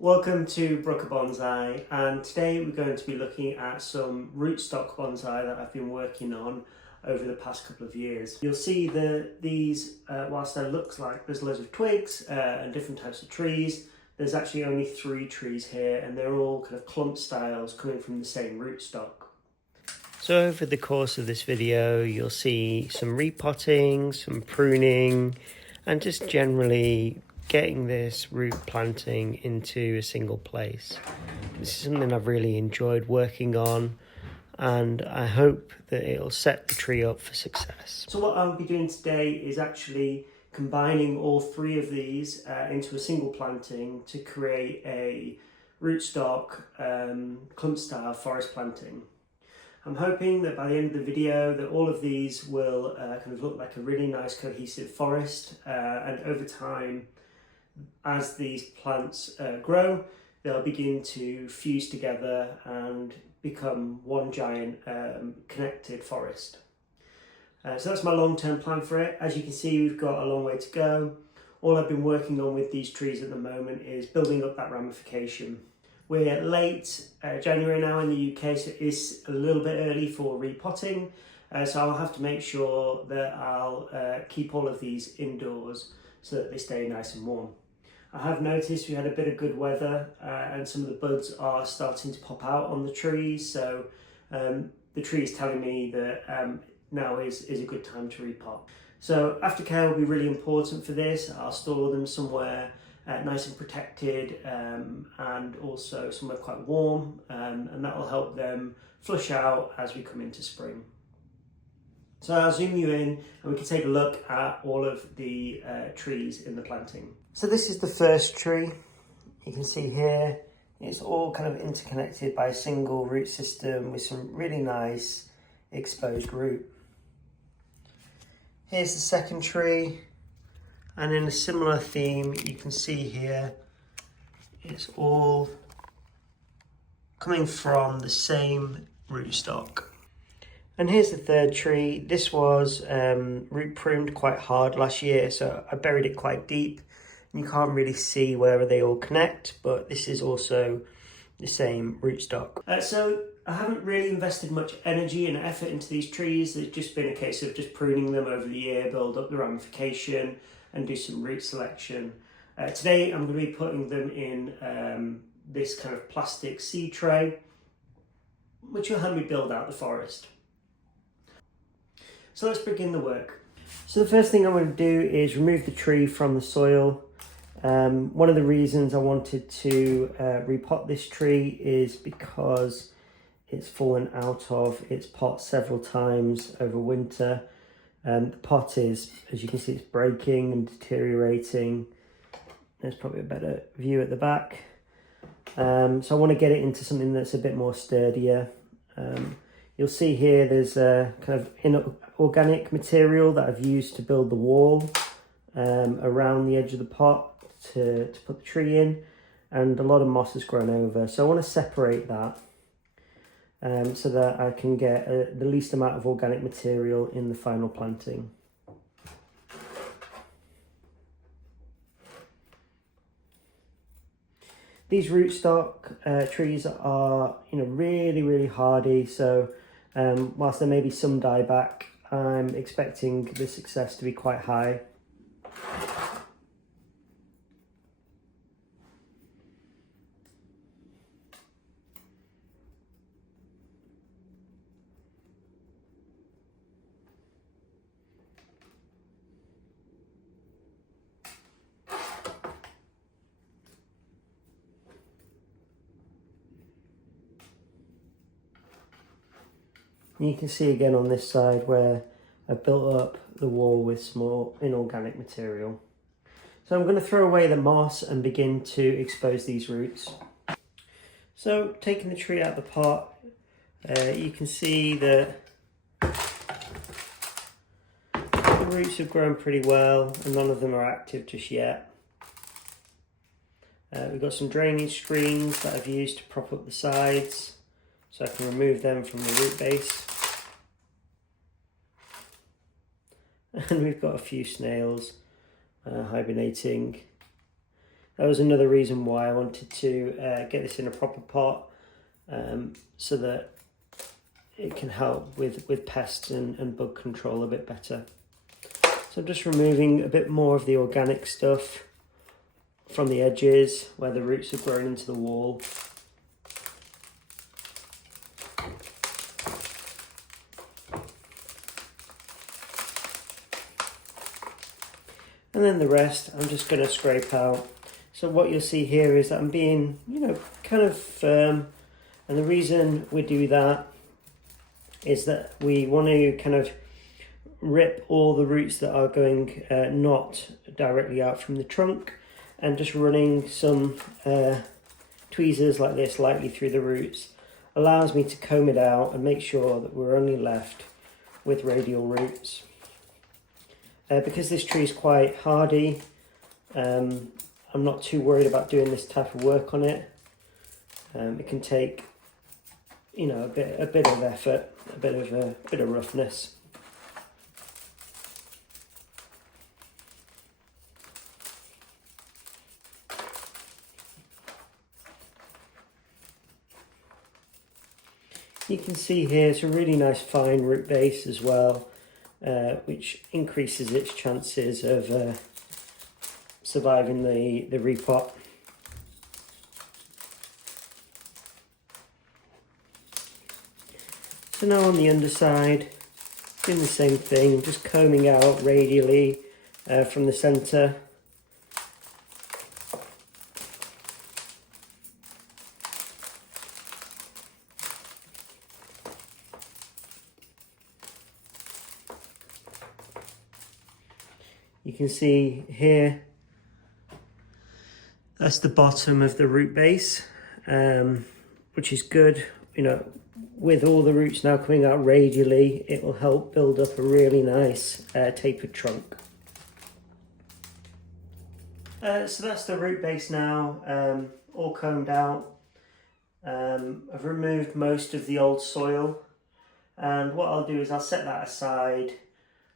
Welcome to Brooker Bonsai, and today we're going to be looking at some rootstock bonsai that I've been working on over the past couple of years. You'll see that these, whilst there looks like there's loads of twigs and different types of trees, there's actually only 3 trees here, and they're all kind of clump styles coming from the same rootstock. So over the course of this video, you'll see some repotting, some pruning, and just generally getting this root planting into a single place. This is something I've really enjoyed working on, and I hope that it'll set the tree up for success. So what I'll be doing today is actually combining all 3 of these into a single planting to create a rootstock clump style forest planting. I'm hoping that by the end of the video that all of these will kind of look like a really nice cohesive forest, and over time, as these plants grow, they'll begin to fuse together and become one giant connected forest. So that's my long-term plan for it. As you can see, we've got a long way to go. All I've been working on with these trees at the moment is building up that ramification. We're late January now in the UK, so it's a little bit early for repotting. So I'll have to make sure that I'll keep all of these indoors so that they stay nice and warm. I have noticed we had a bit of good weather and some of the buds are starting to pop out on the trees. So the tree is telling me that now is a good time to repot. So aftercare will be really important for this. I'll store them somewhere nice and protected, and also somewhere quite warm, and that will help them flush out as we come into spring. So I'll zoom you in and we can take a look at all of the trees in the planting. So this is the first tree. You can see here it's all kind of interconnected by a single root system with some really nice exposed root. Here's the second tree. And in a similar theme, you can see here, it's all coming from the same rootstock. And here's the third tree. This was root pruned quite hard last year, so I buried it quite deep. And you can't really see where they all connect, but this is also the same rootstock. So I haven't really invested much energy and effort into these trees. It's just been a case of just pruning them over the year, build up the ramification, and do some root selection. Today I'm going to be putting them in this kind of plastic seed tray, which will help me build out the forest. So let's begin the work. So the first thing I'm going to do is remove the tree from the soil. One of the reasons I wanted to repot this tree is because it's fallen out of its pot several times over winter. The pot is, as you can see, it's breaking and deteriorating. There's probably a better view at the back. So I want to get it into something that's a bit more sturdier. You'll see here there's a kind of inorganic material that I've used to build the wall around the edge of the pot to put the tree in, and a lot of moss has grown over. So I want to separate that so that I can get the least amount of organic material in the final planting. These rootstock trees are, really hardy. So whilst there may be some dieback, I'm expecting the success to be quite high. You can see again on this side where I've built up the wall with small inorganic material. So I'm going to throw away the moss and begin to expose these roots. So taking the tree out of the pot, you can see that the roots have grown pretty well and none of them are active just yet. We've got some drainage screens that I've used to prop up the sides, so I can remove them from the root base. And we've got a few snails hibernating that was another reason why I wanted to get this in a proper pot, so that it can help with pests and bug control a bit better. So I'm just removing a bit more of the organic stuff from the edges where the roots have grown into the wall. And then the rest I'm just going to scrape out. So what you'll see here is that I'm being, kind of firm. And the reason we do that is that we want to kind of rip all the roots that are going not directly out from the trunk, and just running some tweezers like this lightly through the roots allows me to comb it out and make sure that we're only left with radial roots. Because this tree is quite hardy, I'm not too worried about doing this type of work on it. It can take, a bit of effort, a bit of roughness. You can see here it's a really nice fine root base as well, which increases its chances of surviving the repot. So now on the underside, doing the same thing, just combing out radially from the centre. You can see here, that's the bottom of the root base, which is good. With all the roots now coming out radially, it will help build up a really nice tapered trunk. So that's the root base now, all combed out. I've removed most of the old soil, and what I'll do is I'll set that aside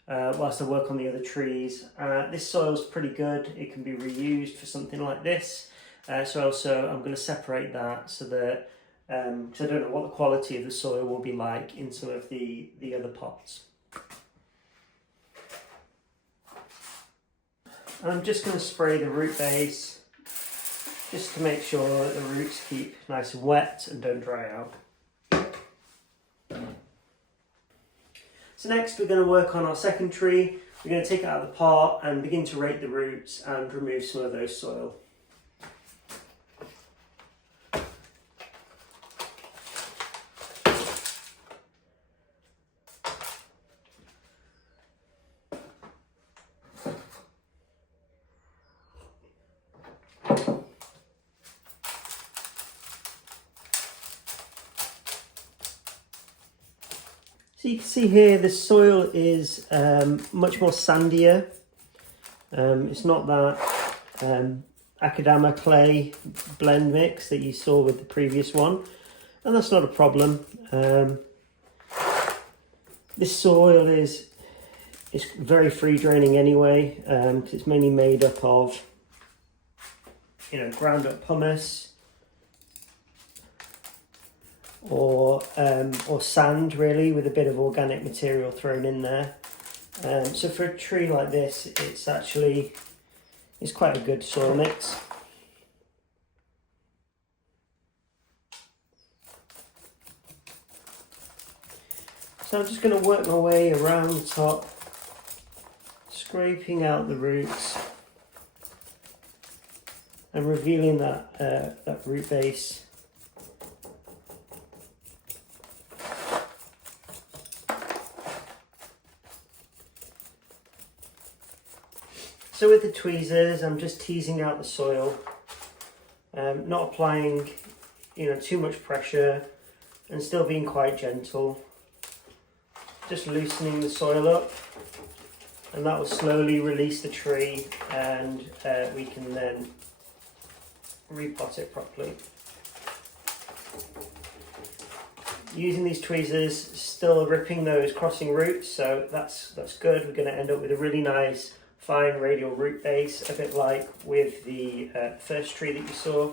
whilst I work on the other trees. This soil's pretty good, it can be reused for something like this. So also I'm going to separate that so that, because I don't know what the quality of the soil will be like in some of the other pots. I'm just going to spray the root base just to make sure that the roots keep nice and wet and don't dry out. So next we're going to work on our second tree. We're going to take it out of the pot and begin to rake the roots and remove some of those soil. So you can see here the soil is much more sandier. It's not that Akadama clay blend mix that you saw with the previous one, and that's not a problem. This soil is very free draining anyway, because it's mainly made up of ground up pumice or sand, really, with a bit of organic material thrown in there. So for a tree like this, it's quite a good soil mix. So I'm just going to work my way around the top, scraping out the roots and revealing that root base. So with the tweezers, I'm just teasing out the soil, not applying, too much pressure, and still being quite gentle. Just loosening the soil up, and that will slowly release the tree, and we can then repot it properly. Using these tweezers, still ripping those crossing roots, so that's good. We're going to end up with a really nice fine radial root base, a bit like with the first tree that you saw.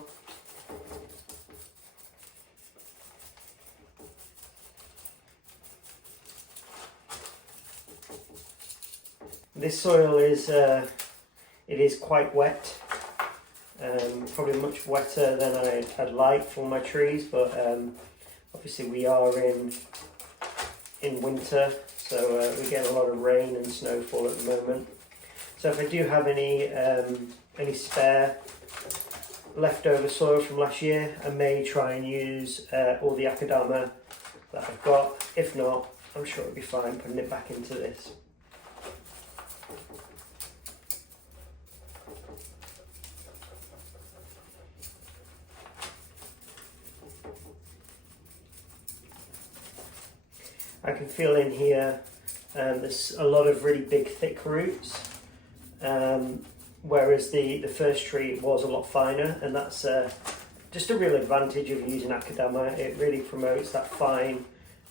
This soil is it is quite wet, probably much wetter than I'd like for my trees, but obviously we are in winter, so we get a lot of rain and snowfall at the moment. So if I do have any spare leftover soil from last year, I may try and use all the akadama that I've got. If not, I'm sure it'll be fine putting it back into this. I can feel in here there's a lot of really big thick roots, whereas the first tree was a lot finer, and that's just a real advantage of using akadama. It really promotes that fine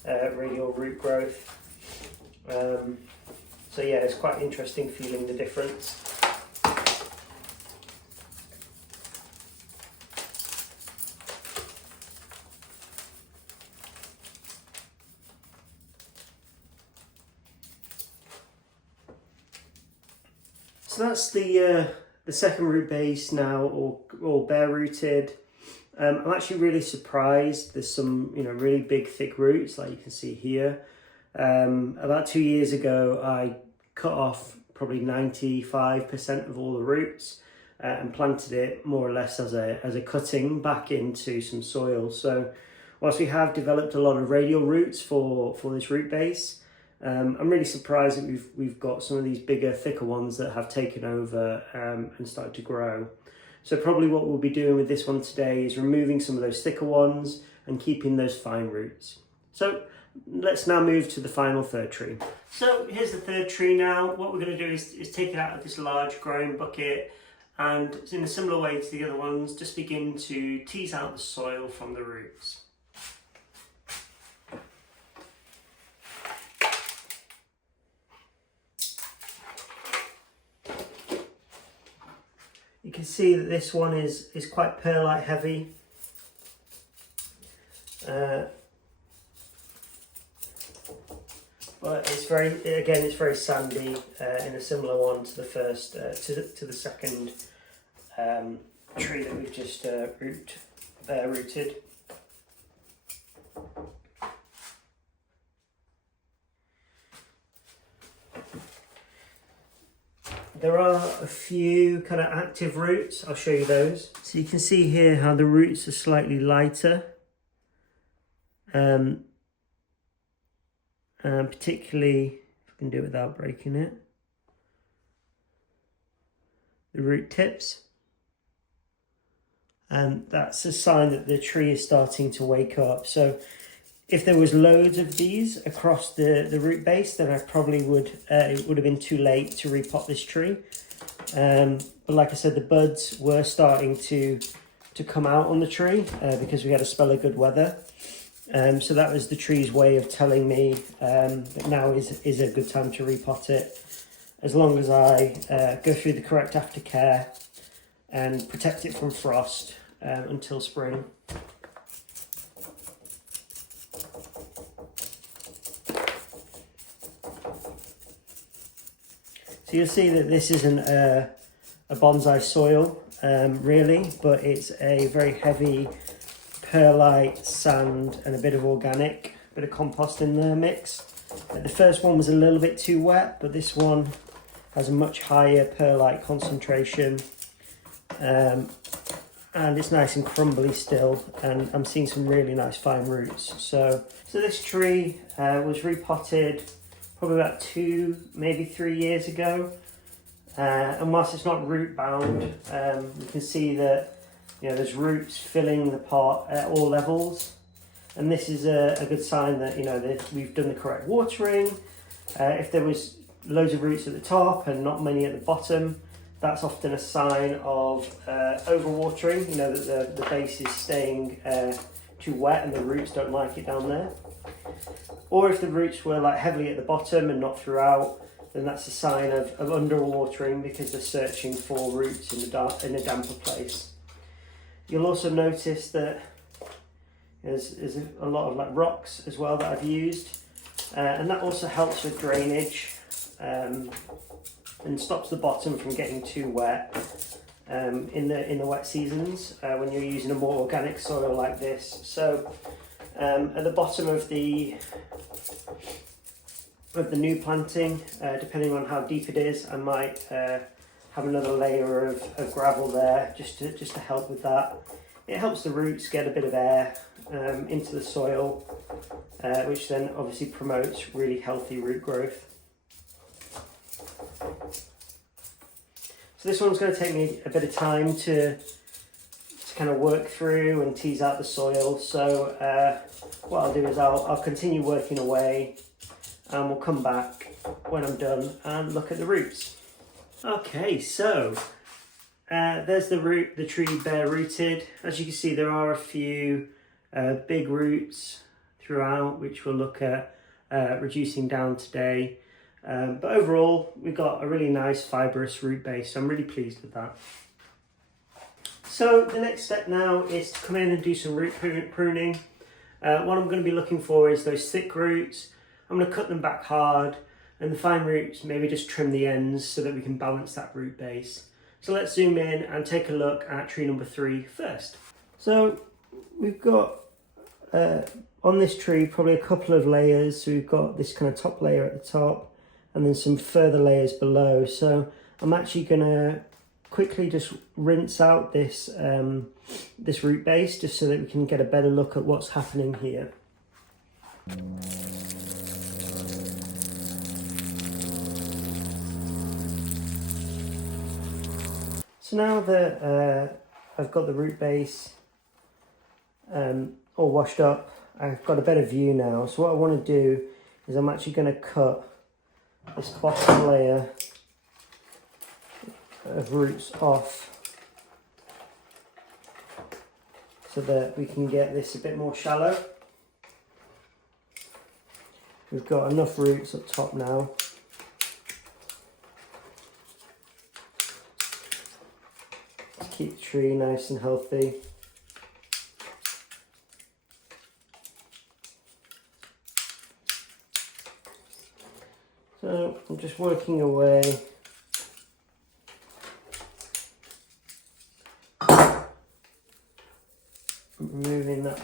radial root growth. So yeah, it's quite interesting feeling the difference. So that's the second root base now, all bare rooted. I'm actually really surprised. There's some really big thick roots, like you can see here. About 2 years ago, I cut off probably 95% of all the roots and planted it more or less as a cutting back into some soil. So whilst we have developed a lot of radial roots for this root base, I'm really surprised that we've got some of these bigger, thicker ones that have taken over and started to grow. So probably what we'll be doing with this one today is removing some of those thicker ones and keeping those fine roots. So let's now move to the final third tree. So here's the third tree now. What we're going to do is take it out of this large growing bucket, and in a similar way to the other ones, just begin to tease out the soil from the roots. You can see that this one is quite perlite heavy. But it's very sandy in a similar one to the first, to the second tree that we've just bare rooted. There are a few kind of active roots. I'll show you those. So you can see here how the roots are slightly lighter. Particularly, if I can do it without breaking it, the root tips. And that's a sign that the tree is starting to wake up. So if there was loads of these across the root base, then I probably it would have been too late to repot this tree. But like I said, the buds were starting to come out on the tree because we had a spell of good weather. So that was the tree's way of telling me that now is a good time to repot it, as long as I go through the correct aftercare and protect it from frost until spring. So you'll see that this isn't a bonsai soil really, but it's a very heavy perlite, sand and a bit of organic, bit of compost in the mix. The first one was a little bit too wet, but this one has a much higher perlite concentration, and it's nice and crumbly still, and I'm seeing some really nice fine roots. So this tree was repotted probably about 2, maybe 3 years ago, and whilst it's not root bound, you can see that there's roots filling the pot at all levels, and this is a good sign that that we've done the correct watering. If there was loads of roots at the top and not many at the bottom, that's often a sign of overwatering. That the base is staying too wet and the roots don't like it down there. Or if the roots were heavily at the bottom and not throughout, then that's a sign of underwatering because they're searching for roots in a damper place. You'll also notice that there's a lot of like rocks as well that I've used, and that also helps with drainage and stops the bottom from getting too wet in the wet seasons when you're using a more organic soil like this. So at the bottom of the new planting, depending on how deep it is, I might have another layer of gravel there just to help with that. It helps the roots get a bit of air into the soil, which then obviously promotes really healthy root growth. So this one's going to take me a bit of time to kind of work through and tease out the soil. So what I'll do is I'll continue working away, and we'll come back when I'm done and look at the roots. Okay, so there's the tree bare rooted. As you can see, there are a few big roots throughout, which we'll look at reducing down today. But overall, we've got a really nice fibrous root base, so I'm really pleased with that. So the next step now is to come in and do some root pruning. What I'm going to be looking for is those thick roots. I'm going to cut them back hard, and the fine roots, maybe just trim the ends so that we can balance that root base. So let's zoom in and take a look at tree number 3 first. So we've got on this tree probably a couple of layers. So we've got this kind of top layer at the top and then some further layers below. So I'm actually going to quickly just rinse out this this root base just so that we can get a better look at what's happening here. So now that I've got the root base all washed up, I've got a better view now. So what I want to do is I'm actually going to cut this bottom layer of roots off so that we can get this a bit more shallow. We've got enough roots up top now. To keep the tree nice and healthy. So I'm just working away. Removing that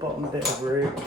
bottom bit of root.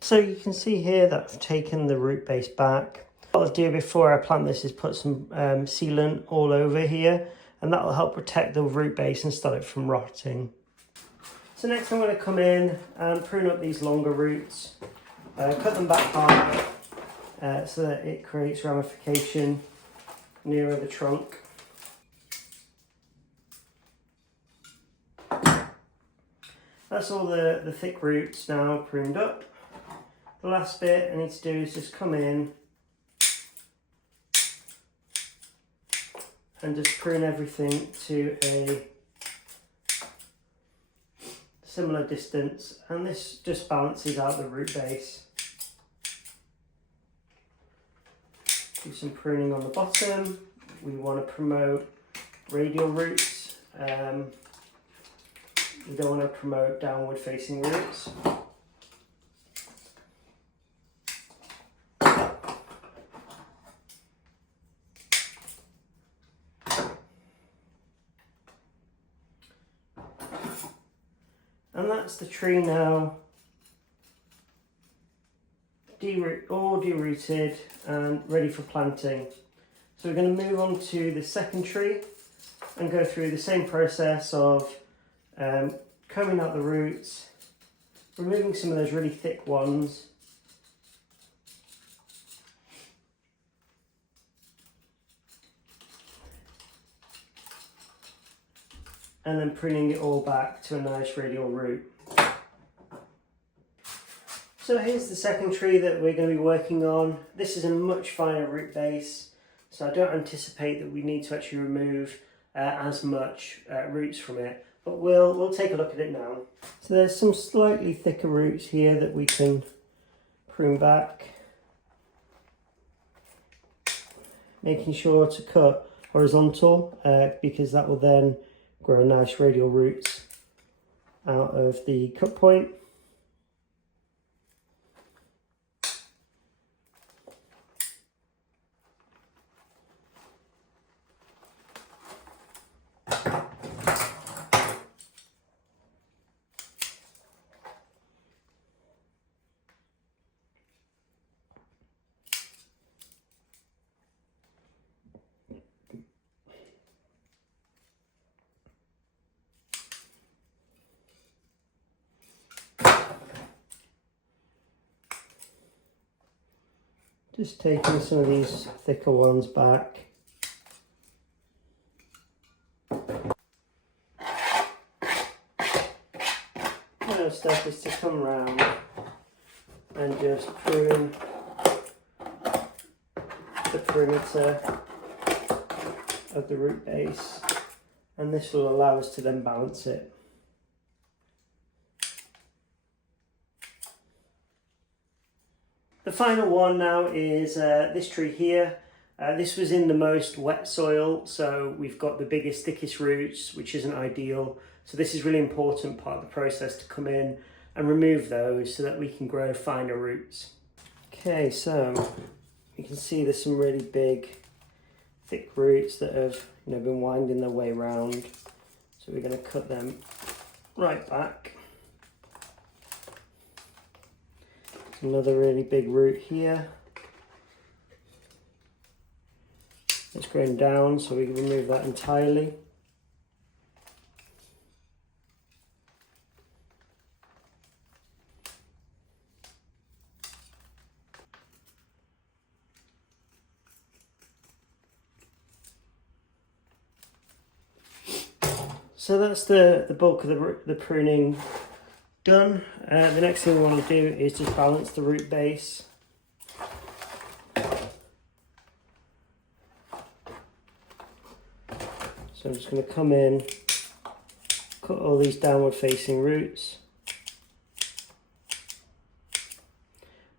So you can see here that I've taken the root base back. What I'll do before I plant this is put some sealant all over here, and that will help protect the root base and stop it from rotting. So next I'm going to come in and prune up these longer roots, cut them back hard so that it creates ramification nearer the trunk. That's all the thick roots now pruned up. The last bit I need to do is just come in and just prune everything to a similar distance, and this just balances out the root base. Do some pruning on the bottom. We want to promote radial roots. We don't want to promote downward facing roots. And that's the tree now all derooted and ready for planting. So we're going to move on to the second tree and go through the same process of combing out the roots, removing some of those really thick ones, and then pruning it all back to a nice radial root. So here's the second tree that we're going to be working on. This is a much finer root base, so I don't anticipate that we need to actually remove as much roots from it, but we'll take a look at it now. So there's some slightly thicker roots here that we can prune back, making sure to cut horizontal because that will then grow nice radial roots out of the cut point. Just taking some of these thicker ones back. Now step is to come round and just prune the perimeter of the root base, and this will allow us to then balance it. The final one now is this tree here. This was in the most wet soil, so we've got the biggest, thickest roots, which isn't ideal. So this is really important part of the process to come in and remove those so that we can grow finer roots. Okay, so you can see there's some really big, thick roots that have been winding their way around. So we're going to cut them right back. Another really big root here. It's going down, so we can remove that entirely. So that's the bulk of the pruning done. The next thing we want to do is just balance the root base. So I'm just going to come in, cut all these downward facing roots,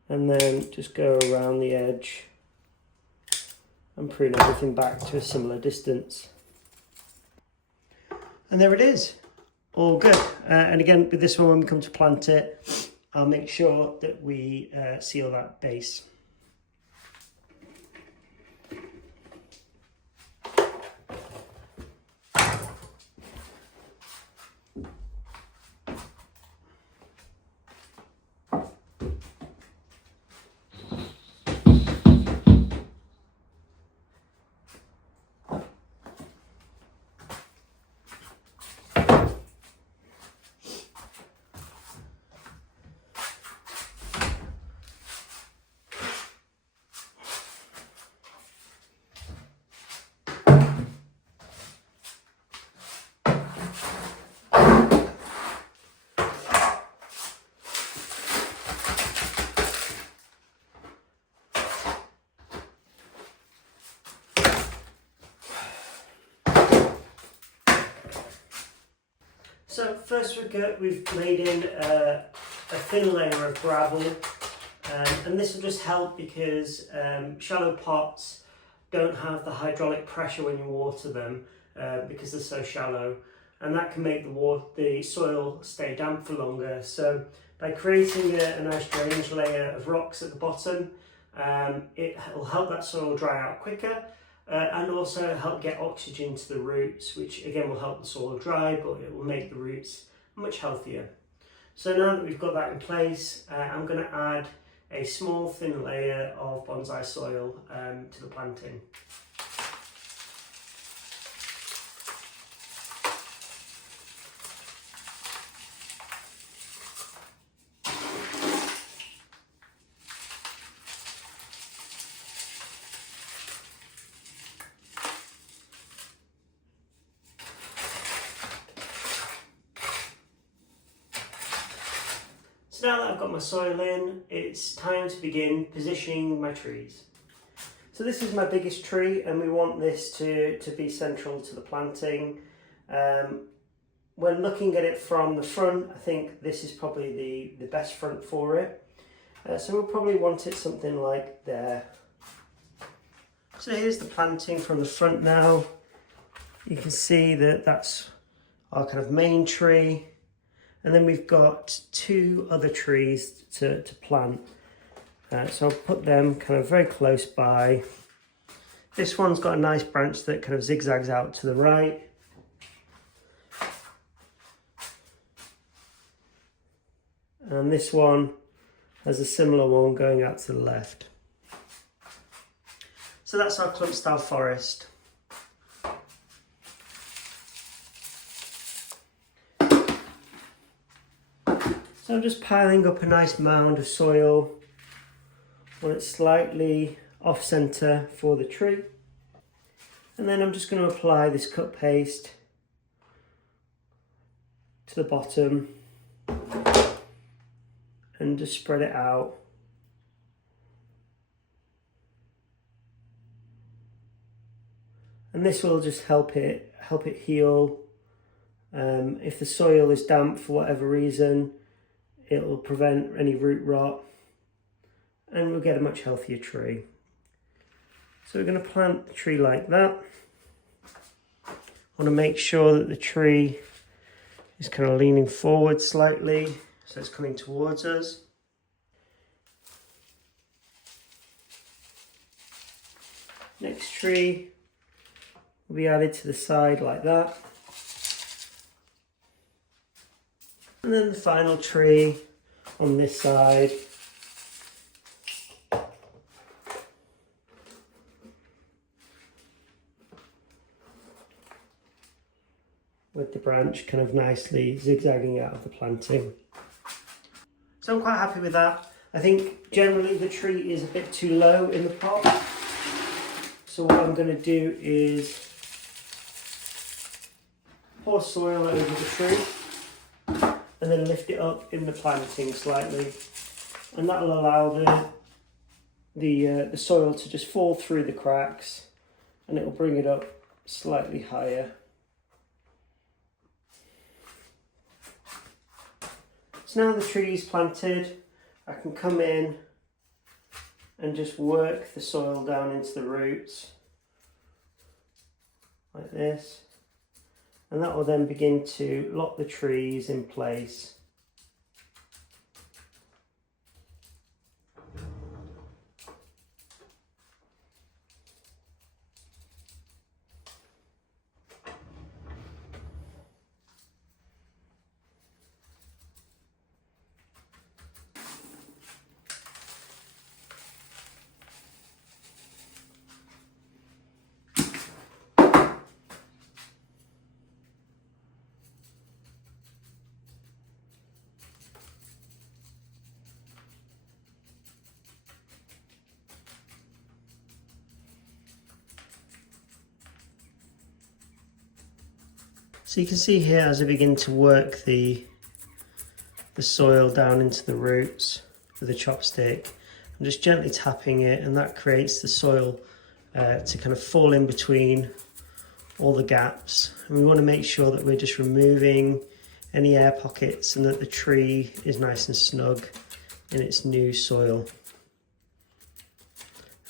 and then just go around the edge and prune everything back to a similar distance. And there it is. All good. And again, with this one, when we come to plant it, I'll make sure that we seal that base. So first we've laid in a thin layer of gravel, and this will just help because shallow pots don't have the hydraulic pressure when you water them because they're so shallow, and that can make the soil stay damp for longer. So by creating a nice drainage layer of rocks at the bottom, it will help that soil dry out quicker. And also help get oxygen to the roots, which again will help the soil dry, but it will make the roots much healthier. So now that we've got that in place, I'm going to add a small thin layer of bonsai soil to the planting. So now that I've got my soil in, it's time to begin positioning my trees. So this is my biggest tree and we want this to be central to the planting. When looking at it from the front, I think this is probably the best front for it. So we'll probably want it something like there. So here's the planting from the front now. You can see that that's our kind of main tree. And then we've got two other trees to plant. So I'll put them kind of very close by. This one's got a nice branch that kind of zigzags out to the right. And this one has a similar one going out to the left. So that's our clump style forest. So I'm just piling up a nice mound of soil when it's slightly off centre for the tree. And then I'm just going to apply this cut paste to the bottom and just spread it out. And this will just help it heal. If the soil is damp for whatever reason, it will prevent any root rot and we'll get a much healthier tree. So we're going to plant the tree like that. I want to make sure that the tree is kind of leaning forward slightly, so it's coming towards us. Next tree will be added to the side like that. And then the final tree on this side. With the branch kind of nicely zigzagging out of the planting. So I'm quite happy with that. I think generally the tree is a bit too low in the pot. So what I'm going to do is pour soil over the tree and then lift it up in the planting slightly. And that will allow the soil to just fall through the cracks and it will bring it up slightly higher. So now the tree is planted, I can come in and just work the soil down into the roots like this, and that will then begin to lock the trees in place. So you can see here as I begin to work the soil down into the roots with a chopstick, I'm just gently tapping it, and that creates the soil to kind of fall in between all the gaps. And we want to make sure that we're just removing any air pockets and that the tree is nice and snug in its new soil.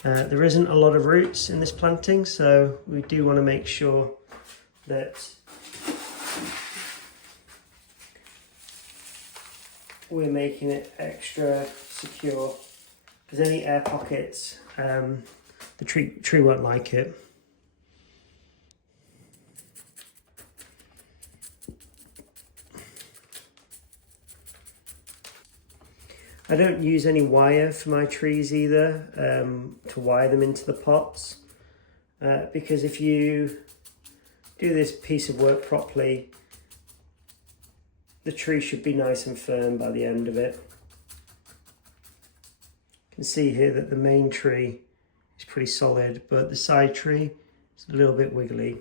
There isn't a lot of roots in this planting, so we do want to make sure that we're making it extra secure, because any air pockets, the tree won't like it. I don't use any wire for my trees either, to wire them into the pots, because if you do this piece of work properly, the tree should be nice and firm by the end of it. You can see here that the main tree is pretty solid, but the side tree is a little bit wiggly.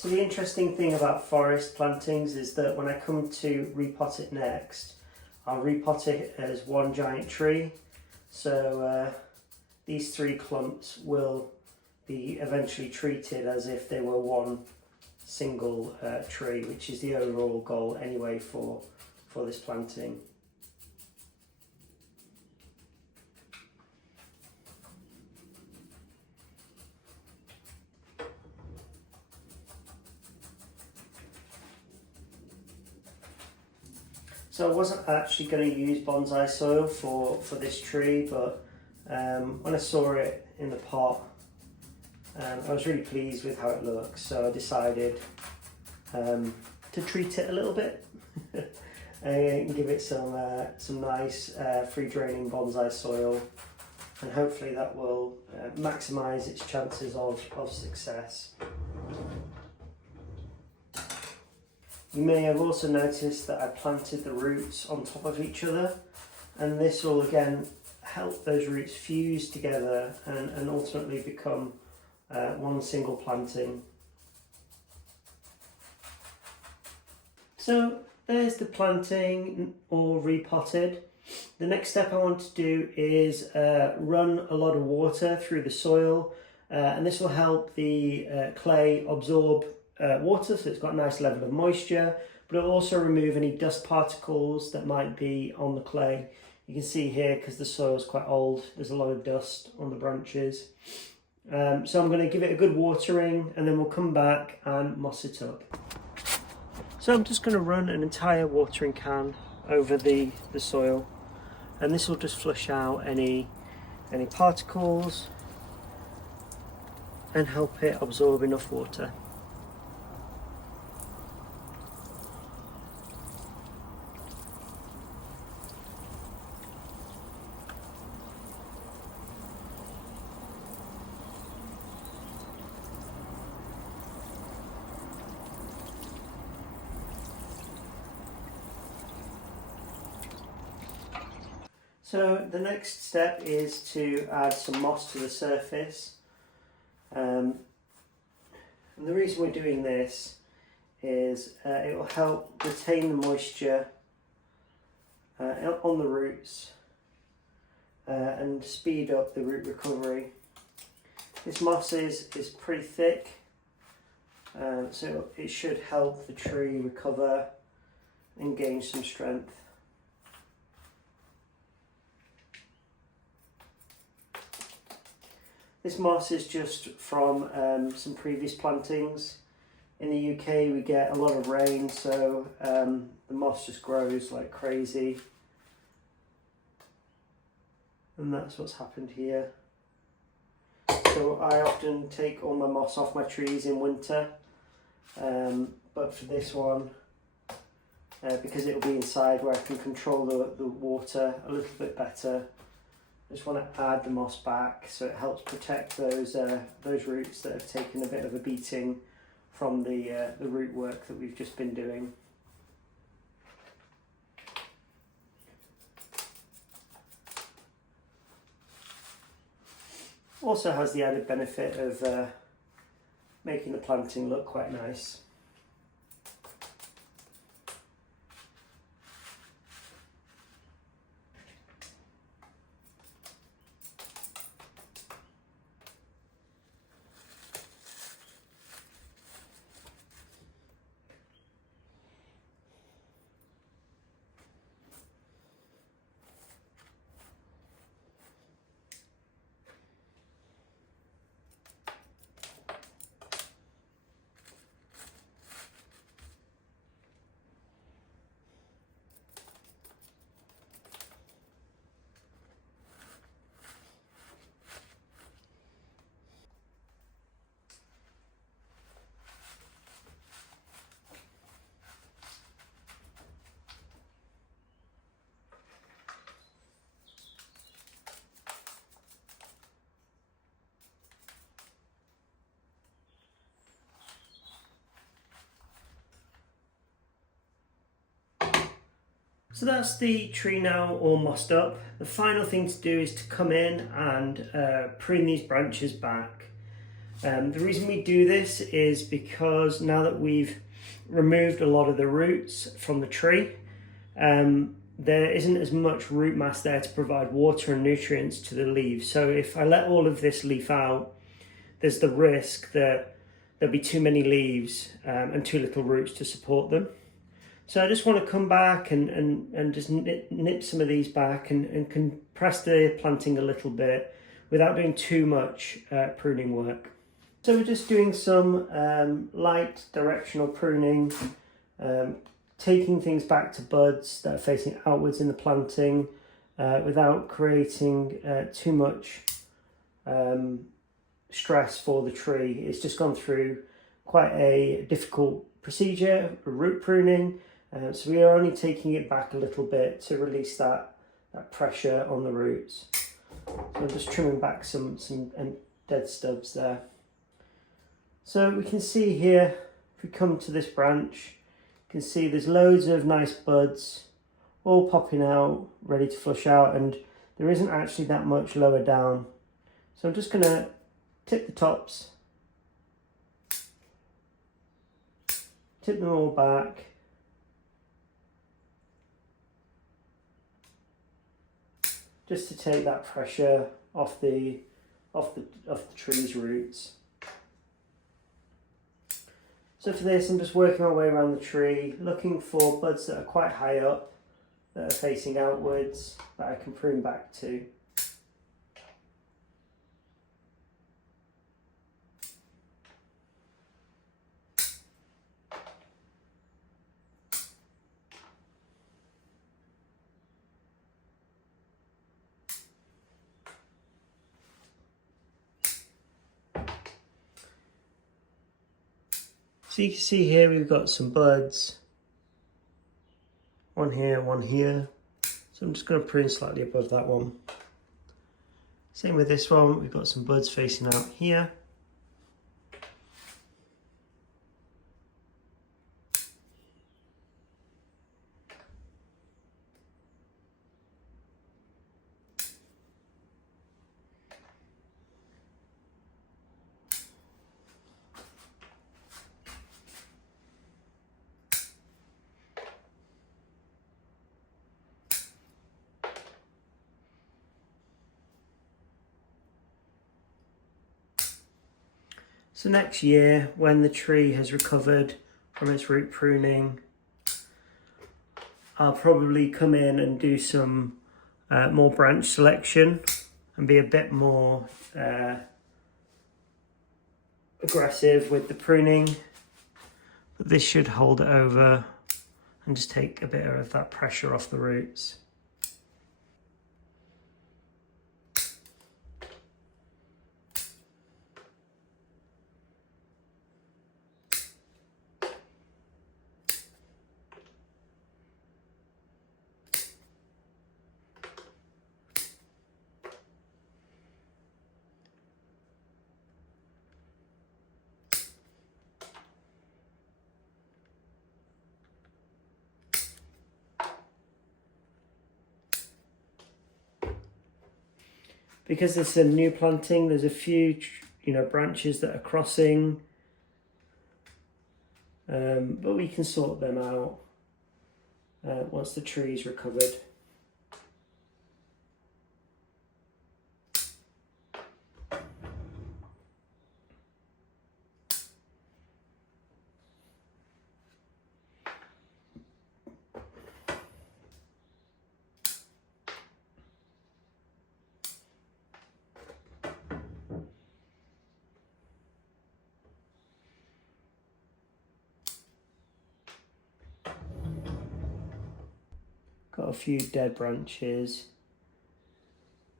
So the interesting thing about forest plantings is that when I come to repot it next, I'll repot it as one giant tree. So these 3 clumps will be eventually treated as if they were one single tree, which is the overall goal anyway for this planting. So I wasn't actually going to use bonsai soil for this tree, but when I saw it in the pot, I was really pleased with how it looks, so I decided to treat it a little bit and give it some nice free draining bonsai soil, and hopefully that will maximise its chances of success. You may have also noticed that I planted the roots on top of each other, and this will again help those roots fuse together and ultimately become one single planting. So there's the planting all repotted. The next step I want to do is run a lot of water through the soil, and this will help the clay absorb water, so it's got a nice level of moisture, but it'll also remove any dust particles that might be on the clay. You can see here, because the soil is quite old, there's a lot of dust on the branches. So I'm going to give it a good watering, and then we'll come back and moss it up. So I'm just going to run an entire watering can over the soil, and this will just flush out any particles and help it absorb enough water. So the next step is to add some moss to the surface, and the reason we're doing this is it will help retain the moisture on the roots and speed up the root recovery. This moss is pretty thick, so it should help the tree recover and gain some strength. This moss is just from some previous plantings. In the UK we get a lot of rain, so the moss just grows like crazy. And that's what's happened here. So I often take all my moss off my trees in winter, but for this one, because it will be inside where I can control the water a little bit better, I just want to add the moss back so it helps protect those roots that have taken a bit of a beating from the root work that we've just been doing. Also has the added benefit of making the planting look quite nice. So that's the tree now all mossed up. The final thing to do is to come in and prune these branches back. The reason we do this is because now that we've removed a lot of the roots from the tree, there isn't as much root mass there to provide water and nutrients to the leaves. So if I let all of this leaf out, there's the risk that there'll be too many leaves and too little roots to support them. So I just want to come back and just nip some of these back and compress the planting a little bit without doing too much pruning work. So we're just doing some light directional pruning, taking things back to buds that are facing outwards in the planting without creating too much stress for the tree. It's just gone through quite a difficult procedure, root pruning, so we are only taking it back a little bit to release that pressure on the roots. So I'm just trimming back some dead stubs there. So we can see here, if we come to this branch, you can see there's loads of nice buds all popping out, ready to flush out, and there isn't actually that much lower down. So I'm just going to tip the tops, tip them all back, just to take that pressure off the tree's roots. So for this, I'm just working my way around the tree, looking for buds that are quite high up, that are facing outwards, that I can prune back to. So you can see here we've got some buds, one here, one here. So I'm just going to prune slightly above that one. Same with this one, we've got some buds facing out here. So next year, when the tree has recovered from its root pruning, I'll probably come in and do some more branch selection and be a bit more aggressive with the pruning. But this should hold it over and just take a bit of that pressure off the roots. Because this is a new planting, there's a few branches that are crossing, but we can sort them out once the tree's recovered. Got a few dead branches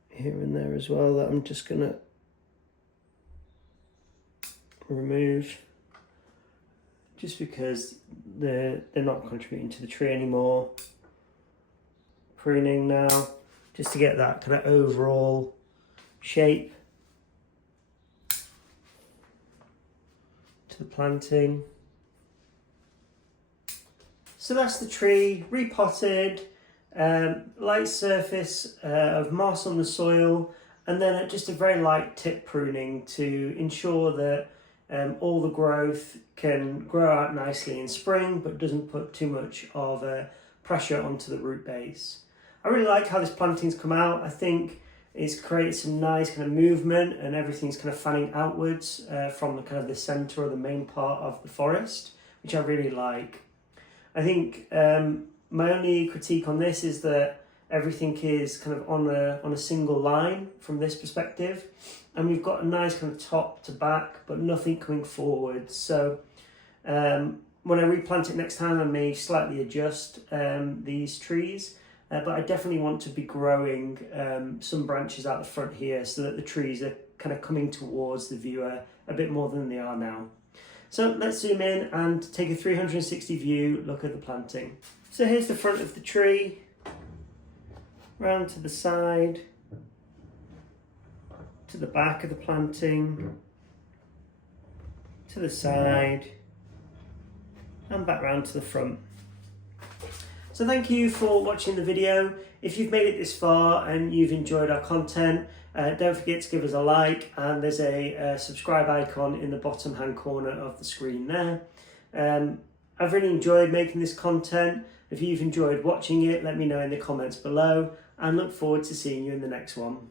here and there as well that I'm just going to remove, just because they're not contributing to the tree anymore. Pruning now, just to get that kind of overall shape to the planting. So that's the tree repotted. Light surface of moss on the soil And then just a very light tip pruning to ensure that all the growth can grow out nicely in spring, but doesn't put too much of pressure onto the root base. I really like how this planting's come out. I think it's created some nice kind of movement, and everything's kind of fanning outwards from the kind of the centre or the main part of the forest, which I really like. I think my only critique on this is that everything is kind of on a single line from this perspective, and we've got a nice kind of top to back, but nothing coming forward. So when I replant it next time, I may slightly adjust these trees, but I definitely want to be growing some branches out the front here so that the trees are kind of coming towards the viewer a bit more than they are now. So let's zoom in and take a 360 view look at the planting. So here's the front of the tree, round to the side, to the back of the planting, to the side, and back round to the front. So thank you for watching the video. If you've made it this far and you've enjoyed our content, don't forget to give us a like, and there's a subscribe icon in the bottom hand corner of the screen there. I've really enjoyed making this content. If you've enjoyed watching it, let me know in the comments below, and look forward to seeing you in the next one.